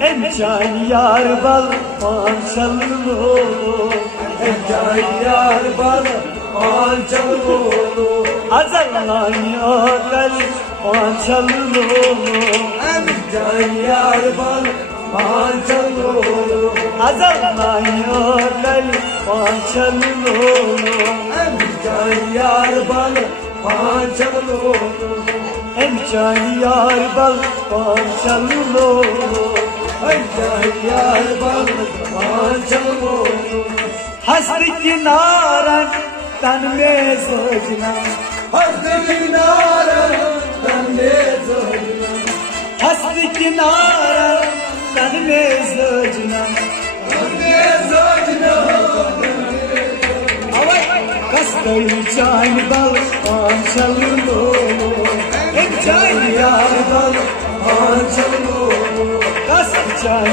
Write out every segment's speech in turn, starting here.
Encan yar bal pançalı Encan yar bal pançalı Azarlan yar pançalı Encan yar bal pançalı Azarlan yar pançalı Encan yar bal pançalı Encan yar bal pançalı Encan yar bal pançalı Hasti kinaran tan में सोचना हस्ती किनारा तन में सोचना हस्ती किनारा तन में सोचना कस्तई चान बल पांचल लो एक चान यार बल पांचल लो कस्त चान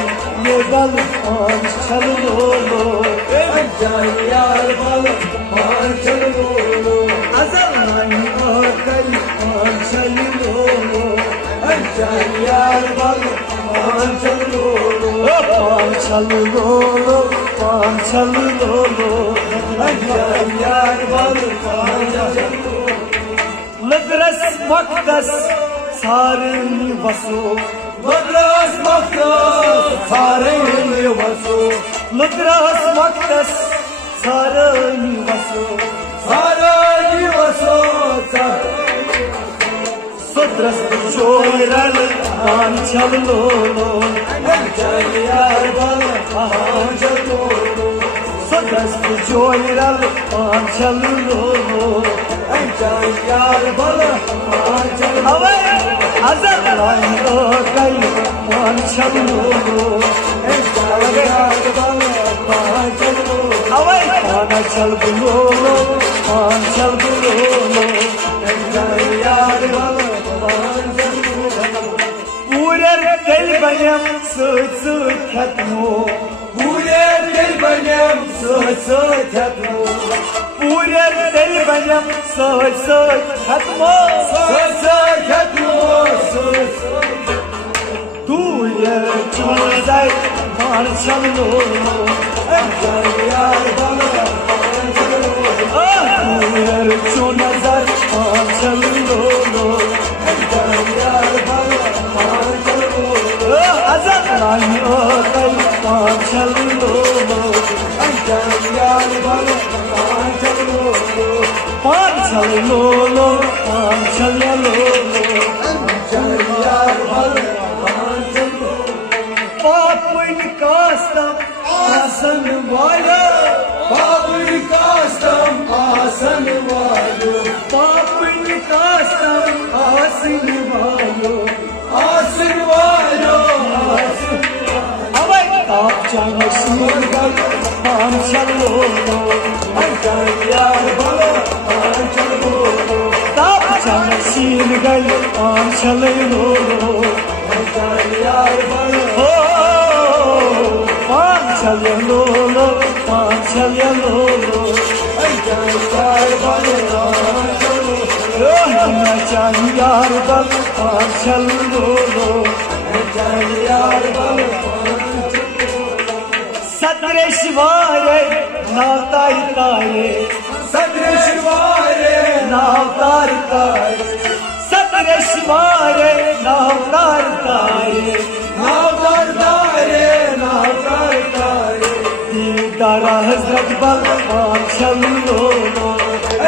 ये बल पांचल लो एक चान यार बल पांचल लो अजल नहीं आकल पांचल लो एक चान यार बल पांचल लो पांचल लो पांचल लो एक चान यार बल पांचल लो लदरस मकदस सारनी वसो मद्रास मक्तस सारे वसो लदरस मकदस सारनी वसो सारे वसो सदरस चोरल पांचल लो एक चान यार बल पांचल लो सदरस चोरल पांचल लो एक चान यार बल पांचल लो अवे अजल नहीं कल पांचल लो एक चान यार बल पांचल लो अवे पाना चल बुलो पांचल बुलो एक चान यार बल पांचल लो पूरे दिल बनियम सोच खत्मो पूरे दिल बनियम सोच खत्मो पूरे दिल बनियम सोच खत्मो सोच खत्मो सोच तू ये चुनजाई मार चलो एक चान यार बल पांचल लो तू ये चुनजाई मार चलो एक चान यार बल पांचल लो अजल नहीं कल पांचल लो एक चान यार बल पांचल लो पांचल लो पांचल लो एक चान यार बल पांचल लो पापन कास्तम आसन वाला बाबुल कास्तम आसन वालो पापन कास्तम आसन वालो आसन वालो अवे ताप चाहे सुनगल पांचल लो एक चान यार बल पांचल लो ताप चाहे सुनगल पांचल लो एक चान यार बल ओ पांचल लो पांचल लो एक चान यार बल पांचल लो चाहे यार बल पांचल लो एक चान यार बल सतरे शिवारे नावताई तारे सत्र शिवारे नावतार तारे सतरे शिवारे नावतार तारे नावतार तारे नावतार तारे दीदारा हजरत बल पांचल लो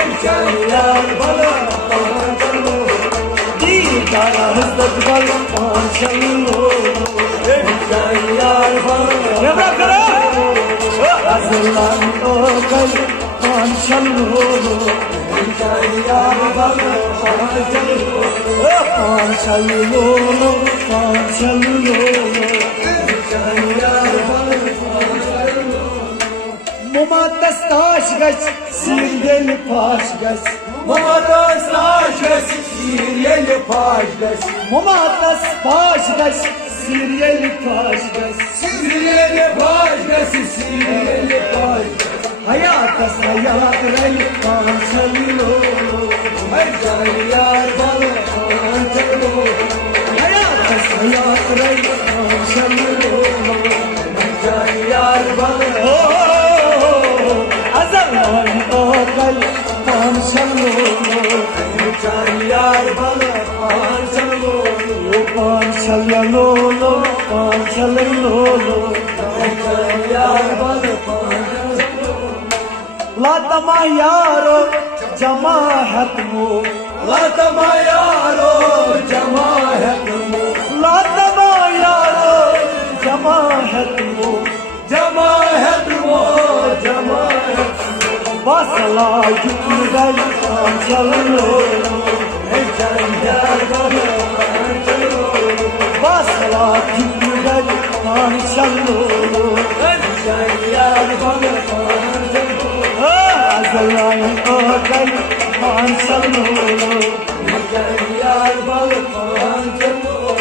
एक चान यार बल पांचल लो दीदारा हजरत बल पांचल लो एक चान यार बल जमा करो अजलान तो कल पांचल लो एक चान यार बल पांचल लो पांचल लो पांचल लो एक चान यार बल पांचल लो मुमातस ताश गच सीरियल पाश गच Mamadas taşes Siriyeli paşges मुमातस पाश गच सीरियल पाश गच Siriyeli paşges Siriyeli paşges हयातस हयात रही पांचल लो Her can yar balı paçalı हयातस हयात रही पांचल लो yar balı pançal lolo pançal lolo pançal lolo yar balı pançal latama yaro cemaat mu latama yaro cemaat mu latama yaro cemaat mu cemaat mu cemaat basla yükmüzel pançal lolo can yar balı pançal lolo basla yükmüzel pançal lolo can yar balı pançal lolo azlayın okey pançal lolo can yar balı pançal lolo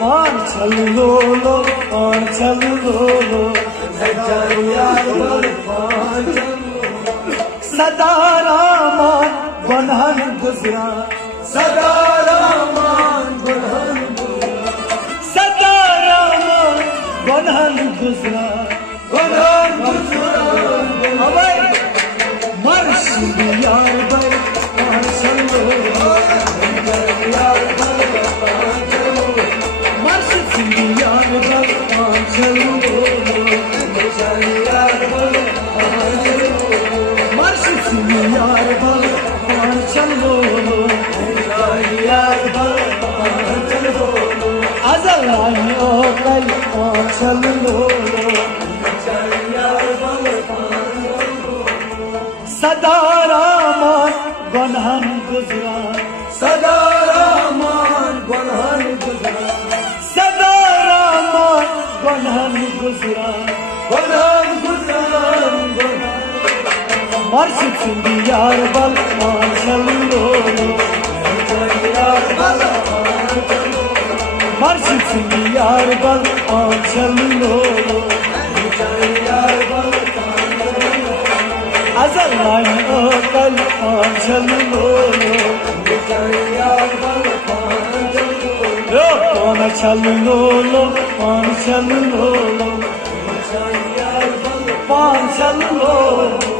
pançal lolo pançal lolo can yar balı pançal सदा रामान बनहन गुजरा सदा रामान बनहन सदा रामान बनहन गुजरा बनहन गुजरा अबे मर्शिद यार भाई माशल्लो यार बाल pançal मर्शिद यार भाई माशल्लो can yar balı pançal मर्शिद यार भाई माशल्लो can yar balı pançal azalayn okey माशल्लो can yar balı pançal सदा रामान बनहन गुजरा सदा रामान बनहन गुजरा सदा रामान बनहन गुजरा बनहन गुजरा मर्शिद सिंधी यार बल माशल लोलो can yar balı pançal मर्शिद Sindhi यार बल माशल लोलो can yar balı pançal अजल लाइन ओकल माशल लोलो can yar balı pançal row martial लोलो माशल लोलो can yar balı माशल लोलो